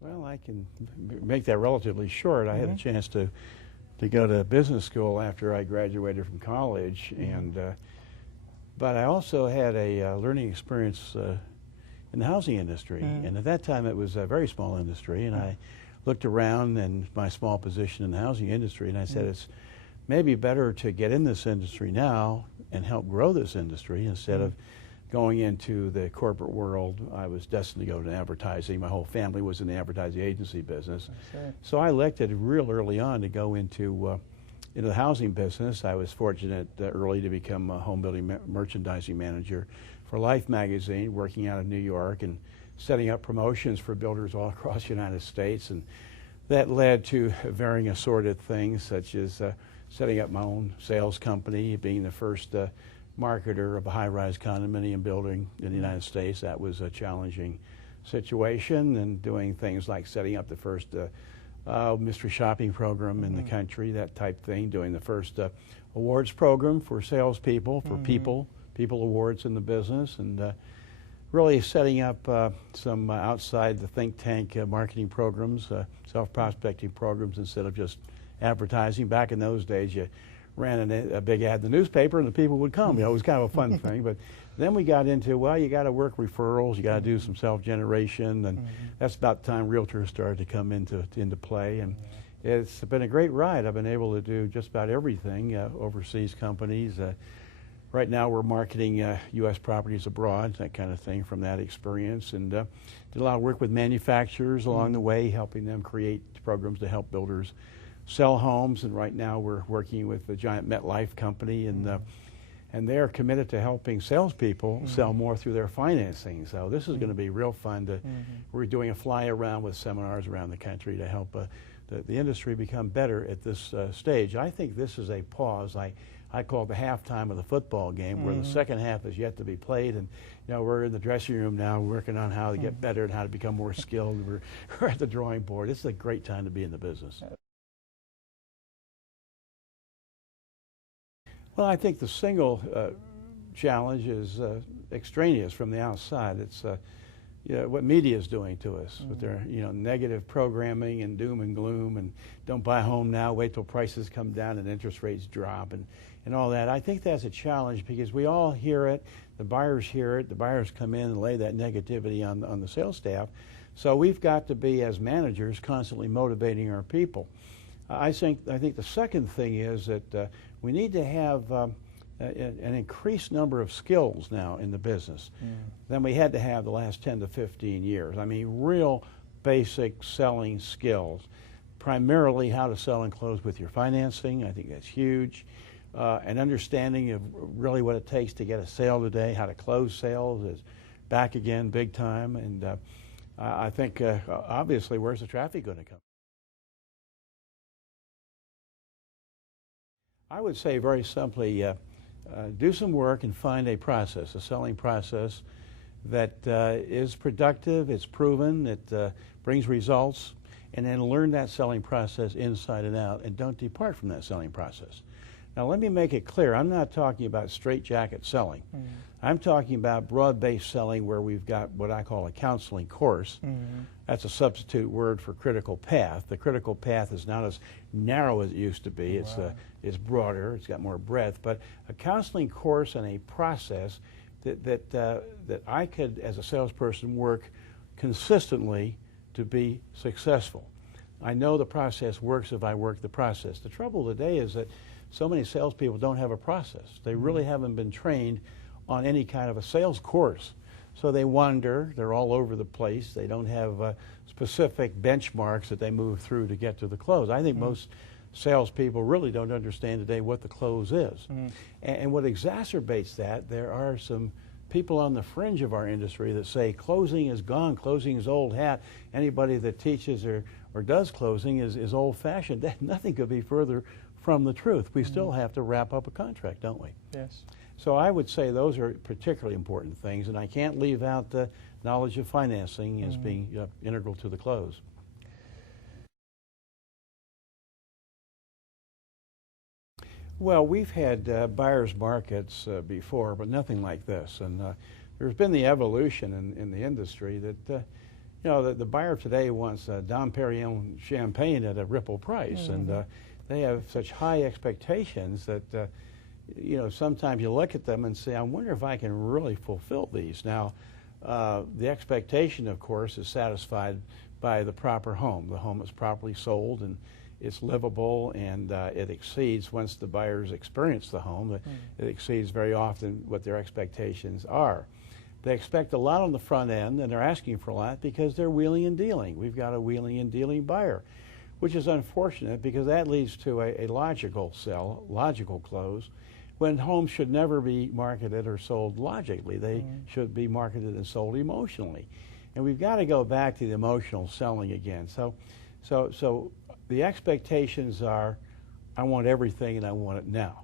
Well, I can make that relatively short. I had a chance to go to business school after I graduated from college, and but I also had a learning experience in the housing industry, and at that time it was a very small industry, and I looked around and my small position in the housing industry, and I said it's maybe better to get in this industry now and help grow this industry instead of going into the corporate world. I was destined to go to advertising. My whole family was in the advertising agency business. So I elected real early on to go into the housing business. I was fortunate early to become a home building merchandising manager for Life magazine, working out of New York and setting up promotions for builders all across the United States. And that led to varying assorted things, such as setting up my own sales company, being the first marketer of a high-rise condominium building in the United States. That was a challenging situation, and doing things like setting up the first mystery shopping program in the country, that type thing, doing the first awards program for salespeople, for people awards in the business, and really setting up some outside the think tank marketing programs, self-prospecting programs instead of just advertising. Back in those days, you ran a big ad in the newspaper and the people would come. You know, it was kind of a fun thing. But then we got into, well, you got to work referrals, you got to do some self-generation, and that's about the time realtors started to come into play. And it's been a great ride. I've been able to do just about everything, overseas companies. Right now we're marketing U.S. properties abroad, that kind of thing, from that experience. And did a lot of work with manufacturers along the way, helping them create programs to help builders sell homes. And right now we're working with the giant MetLife company, and they're committed to helping salespeople sell more through their financing. So this is going to be real fun. We're doing a fly around with seminars around the country to help the industry become better at this stage. I think this is a pause. I call it the halftime of the football game, where the second half is yet to be played, and you know, we're in the dressing room now working on how to get better and how to become more skilled. We're at the drawing board. It's a great time to be in the business. Well, I think the single challenge is extraneous from the outside. It's what media is doing to us with their negative programming and doom and gloom, and don't buy a home now, wait till prices come down and interest rates drop, and all that. I think that's a challenge because we all hear it, the buyers hear it, the buyers come in and lay that negativity on the sales staff. So we've got to be, as managers, constantly motivating our people. I think the second thing is that we need to have an increased number of skills now in the business than we had to have the last 10 to 15 years. I mean, real basic selling skills, primarily how to sell and close with your financing. I think that's huge. An understanding of really what it takes to get a sale today, how to close sales is back again big time. And I think, obviously, where's the traffic going to come? I would say very simply, do some work and find a process, a selling process that is productive, it's proven, it brings results, and then learn that selling process inside and out, and don't depart from that selling process. Now, let me make it clear, I'm not talking about straitjacket selling. I'm talking about broad-based selling, where we've got what I call a counseling course. That's a substitute word for critical path. The critical path is not as narrow as it used to be. It's broader, it's got more breadth, but a counseling course and a process that I could, as a salesperson, work consistently to be successful. I know the process works if I work the process. The trouble today is that so many salespeople don't have a process. They really haven't been trained on any kind of a sales course. So they wander, they're all over the place. They don't have specific benchmarks that they move through to get to the close. I think most salespeople really don't understand today what the close is. And what exacerbates that, there are some people on the fringe of our industry that say closing is gone, closing is old hat. Anybody that teaches or does closing is old-fashioned. Nothing could be further from the truth. We still have to wrap up a contract, don't we? Yes. So I would say those are particularly important things, and I can't leave out the knowledge of financing as being integral to the close. Well, we've had buyer's markets before, but nothing like this. And there's been the evolution in the industry that you know, the buyer today wants Dom Perignon champagne at a Ripple price, and they have such high expectations that you know, sometimes you look at them and say, I wonder if I can really fulfill these. Now, the expectation, of course, is satisfied by the proper home. The home is properly sold and it's livable, and it exceeds, once the buyers experience the home, it exceeds very often what their expectations are. They expect a lot on the front end, and they're asking for a lot because they're wheeling and dealing. We've got a wheeling and dealing buyer, which is unfortunate because that leads to a logical sell, logical close, when homes should never be marketed or sold logically. They should be marketed and sold emotionally. And we've got to go back to the emotional selling again. So the expectations are, I want everything and I want it now.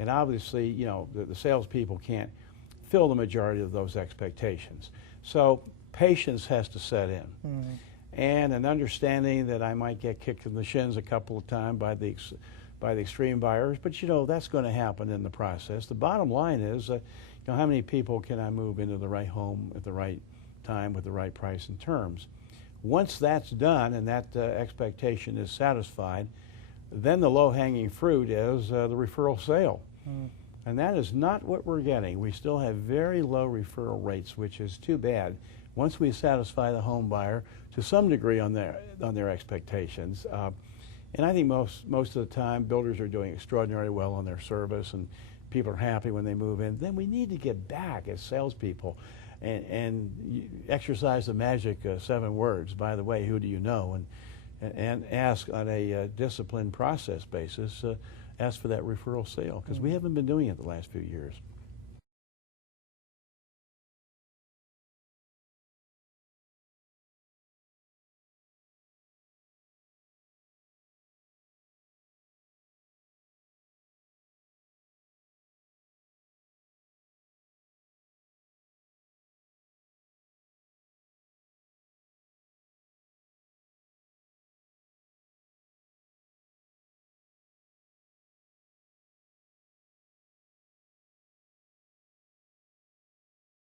And obviously, you know, the salespeople can't fill the majority of those expectations. So patience has to set in. And an understanding that I might get kicked in the shins a couple of times by the extreme buyers, but you know, that's going to happen in the process. The bottom line is, you know, how many people can I move into the right home at the right time with the right price and terms? Once that's done and that expectation is satisfied, then the low-hanging fruit is the referral sale. And that is not what we're getting. We still have very low referral rates, which is too bad. Once we satisfy the home buyer to some degree on their expectations, and I think most of the time builders are doing extraordinarily well on their service, and people are happy when they move in, then we need to get back as salespeople and exercise the magic 7 words. By the way, who do you know? And ask on a disciplined process basis, ask for that referral sale, because we haven't been doing it the last few years.